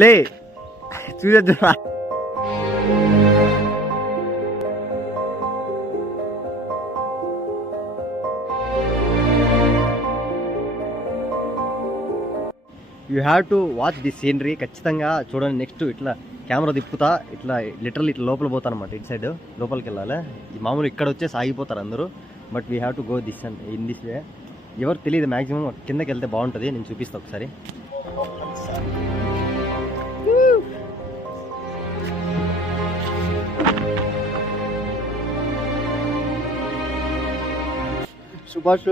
లే చూసేద్దా you have to watch the scenery. ఖచ్చితంగా చూడండి. నెక్స్ట్ ఇట్లా కెమెరా తిప్పుతా ఇట్లా లిటరల్లీ ఇట్లా లోపల పోతాను అనమాట. ఇటు సైడ్ లోపలికి వెళ్ళాలి. ఈ మామూలు ఇక్కడ వచ్చేసి ఆగిపోతారు అందరూ. But we have to go this in this way. ఎవరు తెలియదు మ్యాక్సిమం. కిందకి వెళ్తే బాగుంటుంది. నేను చూపిస్తాను ఒకసారి. సుభాష్